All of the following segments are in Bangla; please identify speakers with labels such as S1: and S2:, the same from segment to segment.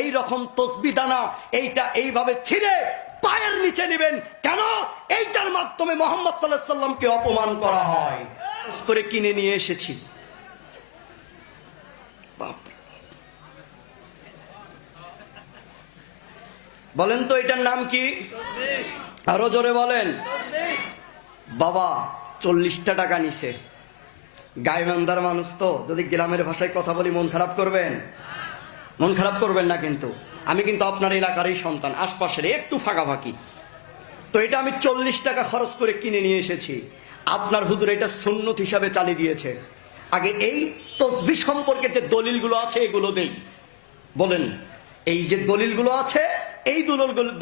S1: এই রকম তসবি দানা এইটা এইভাবে ছিঁড়ে পায়ের নিচে নেবেন। কেন? এইটার মাধ্যমে মোহাম্মদ সাল্লামকে অপমান করা হয়। করে কিনে নিয়ে এসেছি। বলেন তো, এটার নাম কি? আরও জোরে বলেন। বাবা, চল্লিশটা টাকা নিছে। গাইবান্দার মানুষ তো, যদি গ্রামের ভাষায় কথা বলি মন খারাপ করবেন? মন খারাপ করবেন না কিন্তু। আমি কিন্তু আপনার এলাকারই সন্তান, আশপাশের একটু ফাঁকাফাঁকি। তো এটা আমি চল্লিশ টাকা খরচ করে কিনে নিয়ে এসেছি। আপনার হুজুর এটা সুন্নত হিসাবে চালিয়ে দিয়েছে। আগে এই তসবি সম্পর্কে যে দলিলগুলো আছে, এগুলো দেই। বলেন, এই যে দলিলগুলো আছে এই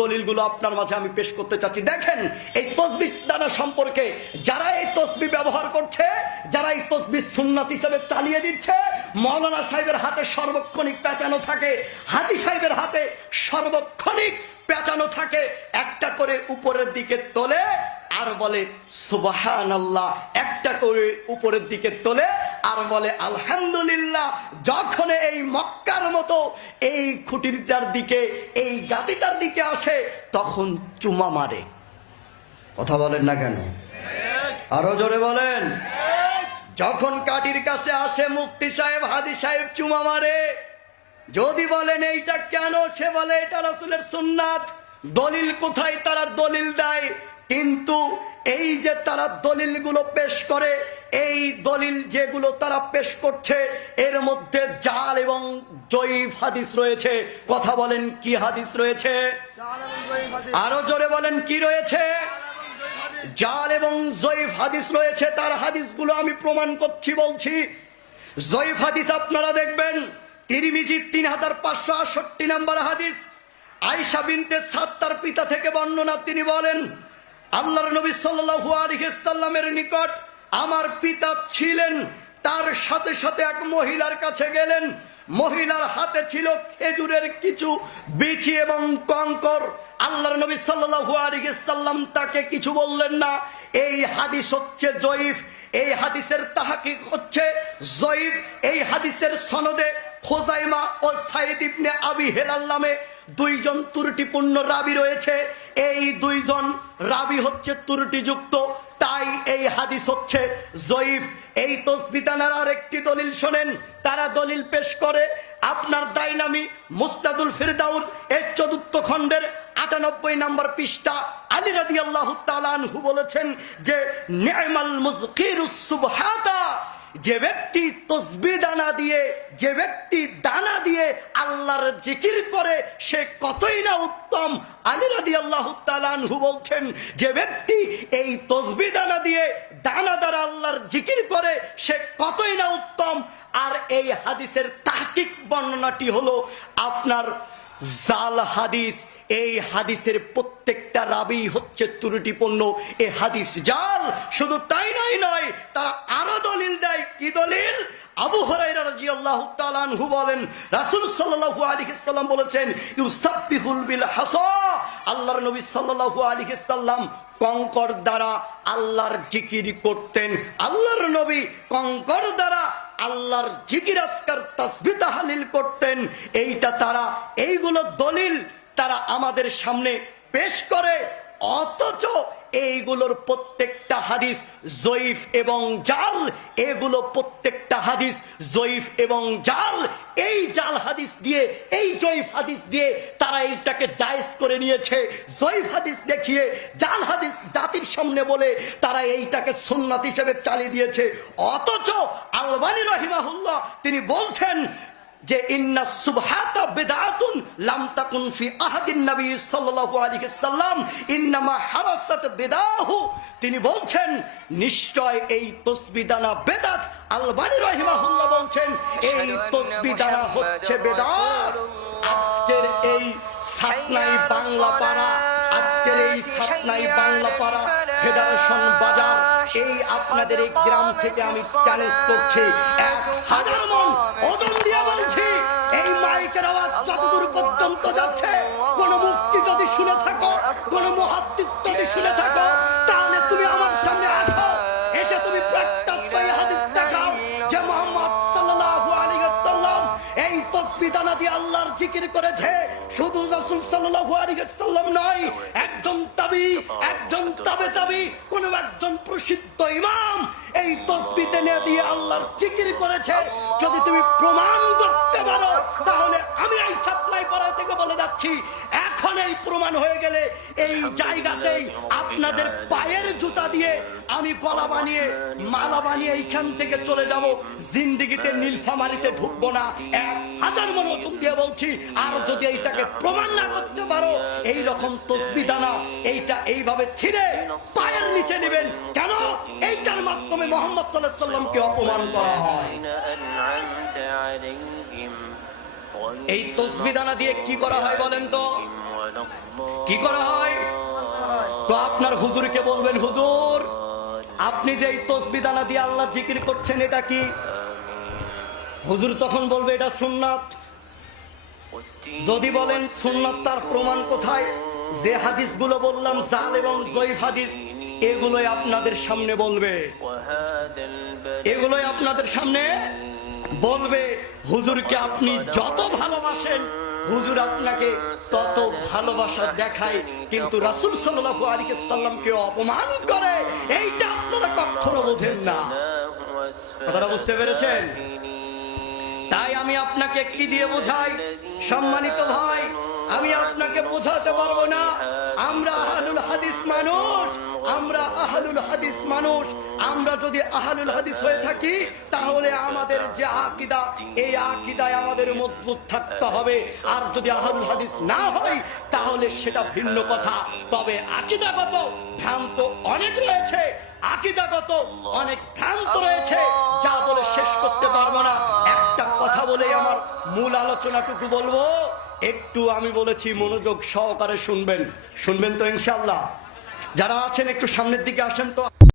S1: দলিলগুলো আপনার মাঝে আমি পেশ করতে চাচ্ছি। দেখেন, এই তসবি দানা সম্পর্কে যারা এই তসবি ব্যবহার করছে, যারা এই তসবি সুন্নাত হিসেবে চালিয়ে দিচ্ছে, মৌলানা সাহেবের হাতে সর্বক্ষণিক পেঁচানো থাকে, হাজি সাহেবের হাতে সর্বক্ষণিক পেঁচানো থাকে, একটা করে উপরের দিকে তোলে, আর বলে সুবাহান একটা করে উপরের দিকে তোলে আর বলে, আলহামদুলিল্লাহ, যখন এই মক্কার মতো এই খুঁটিটার দিকে, এই গাতিটার দিকে আসে, তখন চুমা মারে। কথা বলেন না কেন? আরও জোরে বলেন। যখন কাটির কাছে আসে, মুফতি সাহেব হাজি সাহেব চুমা মারে। যদি বলেন এইটা কেন, সে বলে, এটা রাসুলের সুন্নাত। দলিল কোথায়? তারা দলিল দেয়। কিন্তু এই যে তারা দলিলগুলো পেশ করে এই দলিল যেগুলো তারা পেশ করছে এর মধ্যে জাল এবং জয়ীফ হাদিস রয়েছে। কথা বলেন কি হাদিস রয়েছে? আরও জোরে বলেন কি রয়েছে? জাল এবং জয়ীফ হাদিস রয়েছে তার হাদিসগুলো আমি প্রমাণ করছি বলছি। জয়ীফ হাদিস আপনারা দেখবেন তিরিমিজি তিন হাজার পাঁচশো আটষট্টি নাম্বার হাদিস। আয়সা বিনতে সাত্তার পিতা থেকে বর্ণনা তিনি বলেন আল্লাহর নবী সাল্লাল্লাহু আলাইহি সাল্লামের নিকট আমার পিতা ছিলেন, তার সাথে সাথে এক মহিলার কাছে গেলেন। মহিলার হাতে ছিল খেজুরের কিছু বিচি এবং কঙ্কর। আল্লাহর নবী সাল্লাম তাকে কিছু বললেন না। এই হাদিস হচ্ছে জয়ীফ, এই হাদিসের তাহাকিক হচ্ছে জয়ীফ, এই হাদিসের সনদে খোজাইমা ও সাইদ ইবনে আবি হেলাল নামে দুইজন ত্রুটিপূর্ণ রাবি রয়েছে। এই দুইজন রাবি হচ্ছে ত্রুটিযুক্ত, তাই এই হাদিস হচ্ছে জয়ীফ। এই তসবিতানার আর একটি দলিল শোনেন, তারা দলিল পেশ করে, আপনার দাইনামি মুস্তাদুল ফিরদাউল এর চতুর্থ খণ্ডের আটানব্বই নম্বর পৃষ্ঠা। আলী রাদি আল্লাহ বলেছেন যে নিয়মাল মুজকিরুস সুবহাতা। যে ব্যক্তি তসবি দানা দিয়ে, যে ব্যক্তি দানা দিয়ে আল্লাহর জিকির করে, সে কতই না উত্তম। আলী আল্লাহ তালানহু বলছেন, যে ব্যক্তি এই তসবি দানা দিয়ে দানা দ্বারা আল্লাহর জিকির করে, সে কতই না উত্তম। আর এই হাদিসের তাহকিক বর্ণনাটি হলো, আপনার জাল হাদিস এই হাদিসের প্রত্যেকটা রাবি হচ্ছে ত্রুটিপূর্ণ। এ হাদিস জাল, শুধু তাই নয় নয়, তারা আরও দলিল দেয়। কি দলিল? আবু রাদিয়াল্লাহু বলেন, রাসূল সাল্লাল্লাহু আলাইহি সাল্লাম বলেছেন, ইউসাব্বিহুল বিল হাসা আল্লাহর নবী সাল্লাল্লাহু আলাইহি সাল্লাম কঙ্কর দ্বারা আল্লাহর জিকির করতেন। আল্লাহর নবী কঙ্কর দ্বারা আল্লাহর জিকির আজকার তাসবিহ তাহলিল করতেন। এইটা তারা, এইগুলো দলিল তারা আমাদের সামনে পেশ করে, অথচ এইগুলোর প্রত্যেকটা হাদিস জয়ীফ এবং জাল, এগুলো প্রত্যেকটা হাদিস জয়ীফ এবং জাল, এই জাল হাদিস দিয়ে, এই জয়ীফ হাদিস দিয়ে তারা এইটাকে জায়েজ করে নিয়েছে। জয়ীফ হাদিস দেখিয়ে, জাল হাদিস জাতির সামনে বলে তারা এইটাকে সুন্নাত হিসেবে চালিয়ে দিয়েছে। অথচ আলবানী রহিমাহুল্লাহ তিনি বলছেন যে ইন্না সুবহাতা বিদআতুন লাম তাকুন ফি আহাদিন নবী সাল্লাল্লাহু আলাইহি সাল্লাম ইন্নামা হারাসাত বিদাহু। তিনি বলছেন নিশ্চয় এই তসবিহ দানা বেদাত আলবানী রাহিমাহুল্লাহ বলছেন এই তসবিহ দানা হচ্ছে বেদাত। আজকের এই সাতনাই বাংলা পাড়া আজকের এই সাতনাই বাংলা পাড়া ফেডারেশন বাজার এই আপনাদের এই গ্রাম থেকে আমি চ্যালেঞ্জ করছি। এক হাজার মন পর্যন্ত যাচ্ছে। কোন মুফতি যদি শুনে থাকো, কোন মহাদ্দিস যদি শুনে থাকো, তাহলে তুমি আমার সামনে আসো। এসে তুমি শুধু নয়, একজন তাবি, একজন তাবে তাবি, কোন একজন প্রসিদ্ধ ইমাম এই তসবিতে নিয়ে দিয়ে আল্লাহর জিকির করেছে। যদি তুমি প্রমাণ করতে পারো, তাহলে আমি এই সাপ্লাই পাড়া থেকে বলে যাচ্ছি এক্ষণেই প্রমাণ হয়ে গেলে এই জায়গাতেই আপনাদের পায়ের জুতা দিয়ে আমি গলা বানিয়ে মালা বানিয়ে এইখান থেকে চলে যাব। জিন্দিগিতে নীলফামারিতে ঢুকবো না। এক হাজার মন দিয়ে বলছি আর যদি এইটাকে প্রমাণ না করতে পারো এই রকম তসবি দানা এইটা এইভাবে ছিঁড়ে পায়ের নিচে নেবেন। কেন? এইটার মাধ্যমে মোহাম্মদ সাল্লাহ সাল্লামকে অপমান করা হয়। এই তসবিদানা দিয়ে কি করা হয় বলেন তো? কি করা হয়? তো আপনার হুজুরকে বলবেন, হুজুর, আপনি যে এই তসবিদানা দিয়ে আল্লাহ জিকির করছেন, এটা কি? হুজুর তখন বলবে, এটা সুন্নাত। যদি বলেন, সুন্নাত তার প্রমাণ কোথায়? যে হাদিসগুলো বললাম, জাল এবং জয়ীফ হাদিস, এগুলোই আপনাদের সামনে বলবে। এগুলোই আপনাদের সামনে বলবে। হুজুরকে আপনি যত ভালোবাসেন হুজুর আপনাকে তত ভালোবাসা দেখায়, কিন্তু রাসুল সাল্লাহ আলিকাল্লামকে অপমান করে? এইটা আপনারা কখনো বোঝেন না। কথাটা বুঝতে পেরেছেন? তাই আমি আপনাকে কি দিয়ে বোঝাই? সম্মানিত ভাই আমি আপনাকে বোঝাতে পারব না। আমরা আহলুল হাদিস মানুষ। আমরা আহলুল হাদিস মানুষ। আমরা যদি আহলুল হাদিস হয়ে থাকি, তাহলে আমাদের যে আকিদা, এই আকিদায় আমাদের মজবুত থাকতে হবে। আর যদি আহলুল হাদিস না হয়, তাহলে সেটা ভিন্ন কথা। তবে আকিদাগত ভ্রান্ত অনেক রয়েছে। আকিদাগত অনেক ভ্রান্ত রয়েছে। যা বলে শেষ করতে পারব না। একটা কথা বলে আমার মূল আলোচনাটুকু বলব। একটু আমি বলেছি, মনোযোগ সহকারে শুনবেন। শুনবেন তো ইনশাল্লাহ যারা আছেন একটু সামনের দিকে আসেন তো।